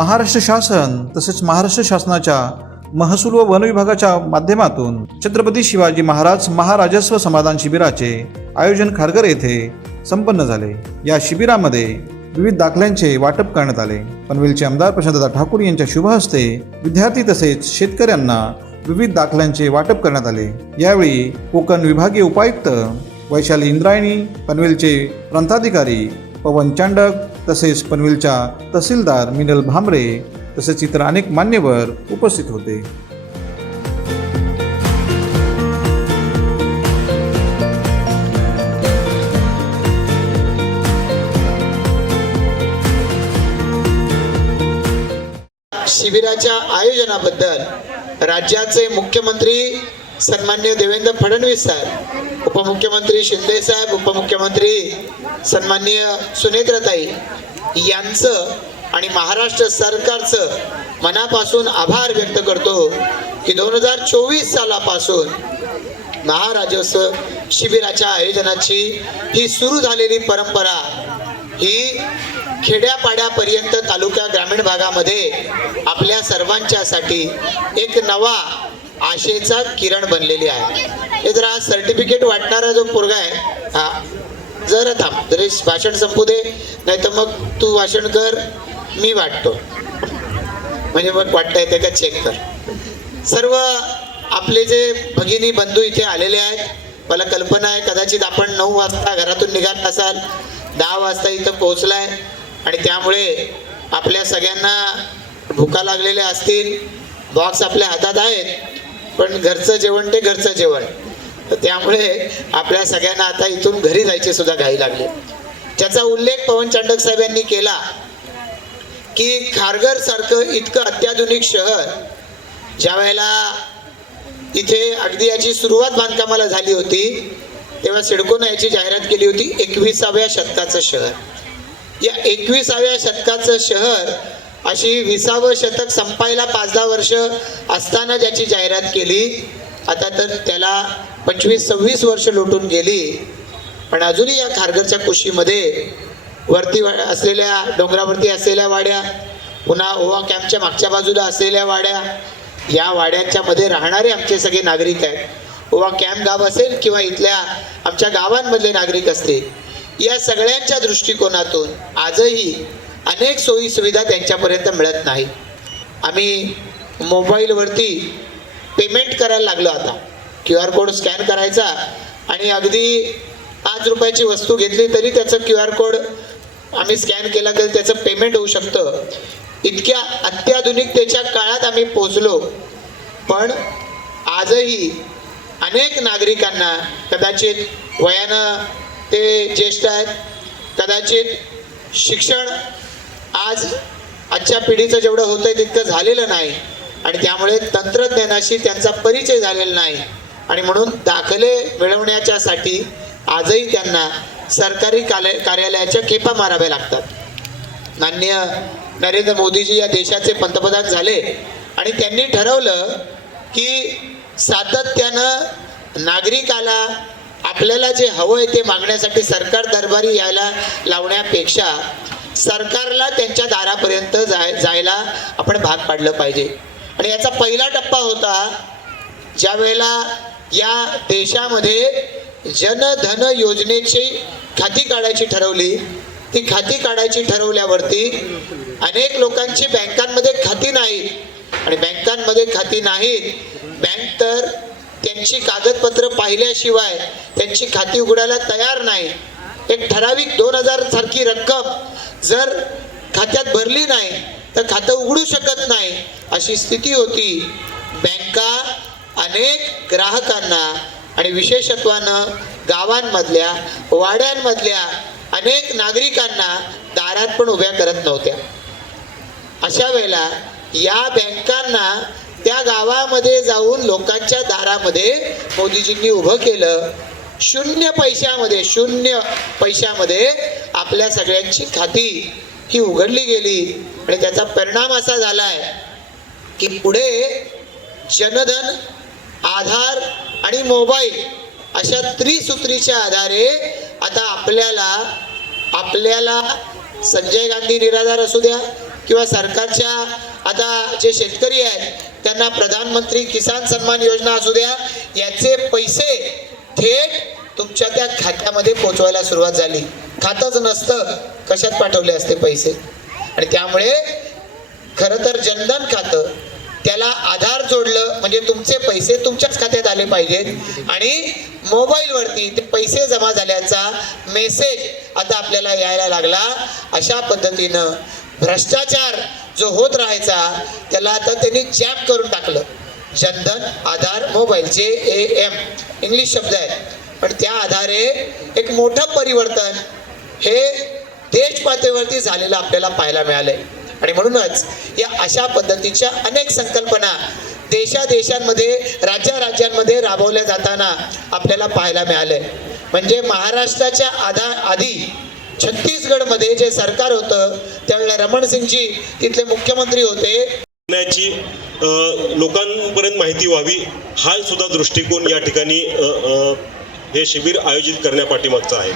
महाराष्ट्र शासन तसेच महाराष्ट्र शासनाच्या महसूल व वन विभागाच्या माध्यमातून छत्रपती शिवाजी महाराज महाराजस्व समाधान शिबिराचे आयोजन खारघर येथे संपन्न झाले। या शिबिरामध्ये विविध दाखल्यांचे वाटप करण्यात आले। पनवेलचे आमदार प्रशांतदा ठाकूर यांच्या शुभ हस्ते विद्यार्थी तसेच शेतकऱ्यांना विविध दाखल्यांचे वाटप करण्यात आले। यावेळी कोकण विभागीय उपायुक्त वैशाली इंद्रायणी, पनवेलचे प्रांताधिकारी पवन चांडक तसेच पनवेलच्या तहसीलदार मिनल भांबरे तसेच इतर अनेक मान्यवर उपस्थित होते। शिबिराच्या आयोजनाबद्दल राज्याचे मुख्यमंत्री सन्माननीय देवेंद्र फडणवीस साहेब, उपमुख्यमंत्री शिंदे साहेब, उपमुख्यमंत्री सन्माननीय सुनेत्रताई यांचं आणि महाराष्ट्र सरकारचं मनापासून आभार व्यक्त करतो की 2024 सालापासून महाराजस्व शिबिराच्या आयोजनाची ही सुरू झालेली परंपरा ही खेड्यापाड्यापर्यंत तालुका ग्रामीण भागामध्ये आपल्या सर्वांच्यासाठी एक नवा आशेचा किरण बनलेली आहे। हे जरा सर्टिफिकेट वाटणारा जो पोरगा आहे, हा जरा थांब, जरी भाषण संपू दे, नाही तर मग तू भाषण कर, मी वाटतो, म्हणजे मग वाटता येते का चेक कर। सर्व आपले जे भगिनी बंधू इथे आलेले आहेत, मला कल्पना आहे कदाचित आपण 9 वाजता घरातून निघाला असाल, 10 वाजता इथं पोहोचलाय आणि त्यामुळे आपल्या सगळ्यांना भुका लागलेल्या असतील। बॉक्स आपल्या हातात आहेत, पण घरचं जेवण ते घरचं जेवण, त्यामुळे आपल्या सगळ्यांना आता इथून घरी जायची सुद्धा घाई लागली। त्याचा उल्लेख पवन चांडक साहेब यांनी केला की खारघर सारखं इतकं अत्याधुनिक शहर ज्या वेळेला इथे अगदी याची सुरुवात बांधकामाला झाली होती तेव्हा सिडकोनं याची जाहिरात केली होती 21व्या शतकाचं शहर। या 21व्या शतकाचं शहर अशी 20वं शतक संपायला 5-10 वर्ष असताना ज्याची जाहिरात केली, आता तर त्याला 25-26 वर्ष लोटून गेली, पण अजूनही या खारघरच्या कुशीमध्ये वरती असलेल्या डोंगरावरती असलेल्या वाड्या, पुन्हा ओवा कॅम्पच्या मागच्या बाजूला असलेल्या वाड्या, या वाड्यांच्या मध्ये राहणारे आमचे सगळे नागरिक आहेत, ओवा कॅम्प गाव असेल किंवा इथल्या आमच्या गावांमधले नागरिक असतील, या सगळ्यांच्या दृष्टिकोनातून आजही अनेक सोयी सुविधा त्यांच्यापर्यंत मिळत नाही। आम्ही मोबाईलवरती पेमेंट करायला लागलो, आता QR कोड स्कॅन करायचा आणि अगदी 5 रुपयाची वस्तू घेतली तरी त्याचं QR कोड आम्ही स्कॅन केला तरी त्याचं पेमेंट होऊ शकतं। इतक्या अत्याधुनिकतेच्या काळात आम्ही पोहोचलो, पण आजही अनेक नागरिकांना, कदाचित वयानं ते ज्येष्ठ आहेत, कदाचित शिक्षण आजच्या पिढीचं जेवढं होतंय तितकं झालेलं नाही आणि त्यामुळे तंत्रज्ञानाशी त्यांचा परिचय झालेला नाही आणि म्हणून दाखले मिळवण्याच्यासाठी आजही त्यांना सरकारी कार्यालयाच्या खेपा माराव्या लागतात। माननीय नरेंद्र मोदीजी या देशाचे पंतप्रधान झाले आणि त्यांनी ठरवलं की सातत्यानं नागरिकाला आपल्याला जे हवंय ते मागण्यासाठी सरकार दरबारी यायला लावण्यापेक्षा सरकारला त्यांच्या दारापर्यंत जायला आपण भाग पाडलं पाहिजे। आणि याचा पहिला टप्पा होता ज्या वेळेला या देशामध्ये जनधन योजनेची खाती काढायची ठरवली। ती खाती काढायची ठरवल्यावरती अनेक लोकांची बँकांमध्ये खाती नाहीत आणि बँकांमध्ये खाती नाहीत, बँक तर त्यांची कागदपत्र पाहिल्याशिवाय त्यांची खाती उघडायला तयार नाही। एक ठराविक 2000 सारखी रक्कम जर खात्यात भरली नाही तर खातं उघडू शकत नाही, अशी स्थिती होती। बँका अनेक ग्राहकांना आणि विशेषत्वानं गावांमधल्या वाड्यांमधल्या अनेक नागरिकांना दारात पण उभ्या करत नव्हत्या। अशा वेळेला या बँकांना त्या गावामध्ये जाऊन लोकांच्या दारामध्ये मोदीजींनी उभं केलं। 0 पैशामध्ये आपल्या सगळ्यांची खाती ही उघडली गेली आणि त्याचा परिणाम असा झालाय की पुढे जनधन, आधार आणि मोबाईल अशा त्रिसूत्रीच्या आधारे आता आपल्याला संजय गांधी निराधार असू द्या किंवा सरकारच्या आता जे शेतकरी आहेत त्यांना प्रधानमंत्री किसान सन्मान योजना असू द्या, याचे पैसे थेट तुमच्या त्या खात्यामध्ये पोचवायला सुरुवात झाली. खातंच नसतं, कशात पाठवले असते पैसे. आणि त्यामुळे खरं तर जनधन खातं, त्याला आधार जोडलं म्हणजे तुमचे पैसे तुमच्याच खात्यात आले पाहिजेत आणि मोबाईलवरती ते पैसे जमा झाल्याचा मेसेज आता आपल्याला यायला लागला. अशा पद्धतीनं भ्रष्टाचार जो होत राहायचा त्याला आता त्यांनी जॅम करून टाकलं. Jan Dhan Aadhaar mobile JAM English शब्द आहे, पण त्या आधारे एक मोठं परिवर्तन हे देश पातळीवरती झालेलं आपल्याला पाहायला मिळालंय. आणि म्हणूनच या अशा पद्धतीच्या अनेक संकल्पना देशांमध्ये राज्यांमध्ये राबवल्या जाताना आपल्याला पाहायला मिळालंय. म्हणजे महाराष्ट्राच्या आधी छत्तीसगडमध्ये जे सरकार होतं त्यावेळेला रमणसिंगजी तिथले मुख्यमंत्री होते. लोकांपर्यंत माहिती व्हावी हा सुद्धा दृष्टिकोन या ठिकाणी हे शिबिर आयोजित करण्यापाठीमागचा आहे.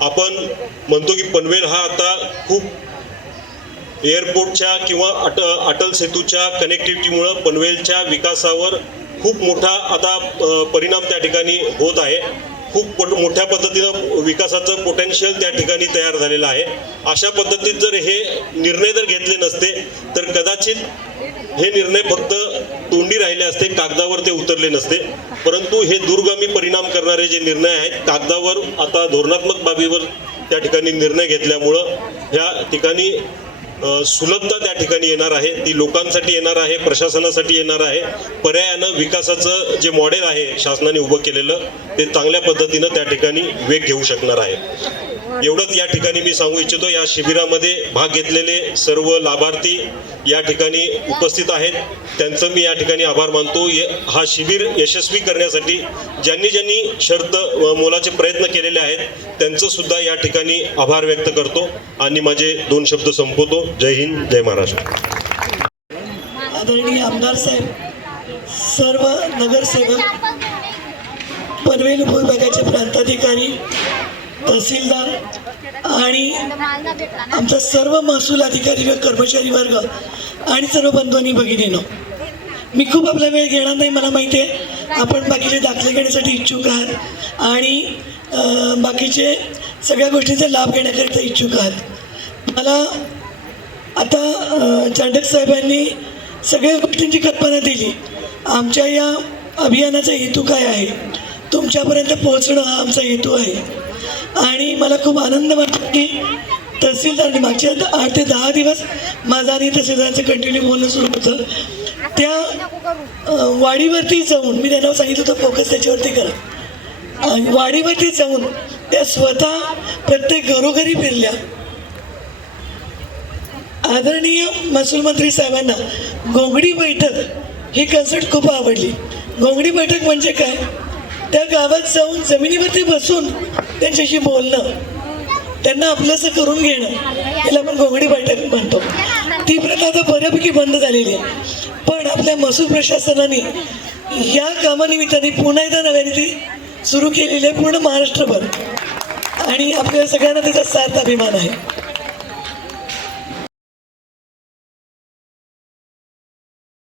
आपण म्हणतो की पनवेल हा आता खूप एअरपोर्टच्या किंवा अटल सेतूच्या कनेक्टिव्हिटीमुळं पनवेलच्या विकासावर खूप मोठा आता परिणाम त्या ठिकाणी होत आहे. खूप मोठ्या पद्धतीनं विकासाचं पोटेन्शियल त्या ठिकाणी तयार झालेलं आहे. अशा पद्धतीत जर हे निर्णय जर घेतले नसते तर कदाचित हे निर्णय फक्त तोंडी राहिले असते, कागदावर ते उतरले नसते. परंतु हे दूरगामी परिणाम करणारे जे निर्णय आहेत कागदावर आता धोरणात्मक बाबीवर त्या ठिकाणी निर्णय घेतल्यामुळं ह्या ठिकाणी सुलभता त्या ठिकाणी येणार आहे. ती लोकांसाठी येणार आहे, प्रशासनासाठी येणार आहे. पर्यायानं विकासाचं जे मॉडेल आहे शासनाने उभं केलेलं ते चांगल्या पद्धतीनं त्या ठिकाणी वेग घेऊ शकणार आहे. एवढंच या ठिकाणी मी सांगू इच्छितो. या शिबिरामध्ये भाग घेतलेले सर्व लाभार्थी या ठिकाणी उपस्थित आहेत, त्यांचं मी या ठिकाणी आभार मानतो. हा शिबिर यशस्वी करण्यासाठी ज्यांनी शर्त मोलाचे प्रयत्न केलेले आहेत त्यांचं सुद्धा या ठिकाणी आभार व्यक्त करतो आणि माझे 2 शब्द संपवतो. जय हिंद, जय महाराष्ट्र. आदरणीय आमदार साहेब, सर्व नगरसेवक, पनवेल उपविभागाचे प्रांताधिकारी, तहसीलदार आणि आमचा सर्व महसूल अधिकारी व कर्मचारी वर्ग आणि सर्व बंधू आणि भगिनींनो, मी खूप आपला वेळ घेणार नाही. मला माहिती आहे आपण बाकीचे दाखले घेण्यासाठी इच्छुक आहात आणि बाकीचे सगळ्या गोष्टींचा लाभ घेण्याकरिता इच्छुक आहात. मला आता चांडक साहेबांनी सगळ्या गोष्टींची कल्पना दिली. आमच्या या अभियानाचा हेतू काय आहे, तुमच्यापर्यंत पोहोचणं हा आमचा हेतू आहे. आणि मला खूप आनंद वाटतो की तहसीलदारने मागच्या 8 ते 10 दिवस माझं आणि तहसीलदारांचं कंटिन्यू बोलणं सुरू होतं. त्या वाडीवरती जाऊन मी त्यांना सांगितलं होतं फोकस त्याच्यावरती करा. वाडीवरती जाऊन त्या स्वतः प्रत्येक घरोघरी फिरल्या. आदरणीय महसूल मंत्री साहेबांना घोंगडी बैठक ही कन्सेप्ट खूप आवडली. घोंगडी बैठक म्हणजे काय, त्या गावात जाऊन जमिनीवरती बसून त्यांच्याशी बोलणं, त्यांना आपलंसं करून घेणं, याला आपण घोंगडी बैठक म्हणतो. ती प्रथा आता बऱ्यापैकी बंद झालेली आहे. पण आपल्या महसूल प्रशासनाने या कामानिमित्ताने पुन्हा एकदा नव्याने ती सुरू केलेली आहे पूर्ण महाराष्ट्रभर आणि आपल्या सगळ्यांना त्याचा सार्थ अभिमान आहे.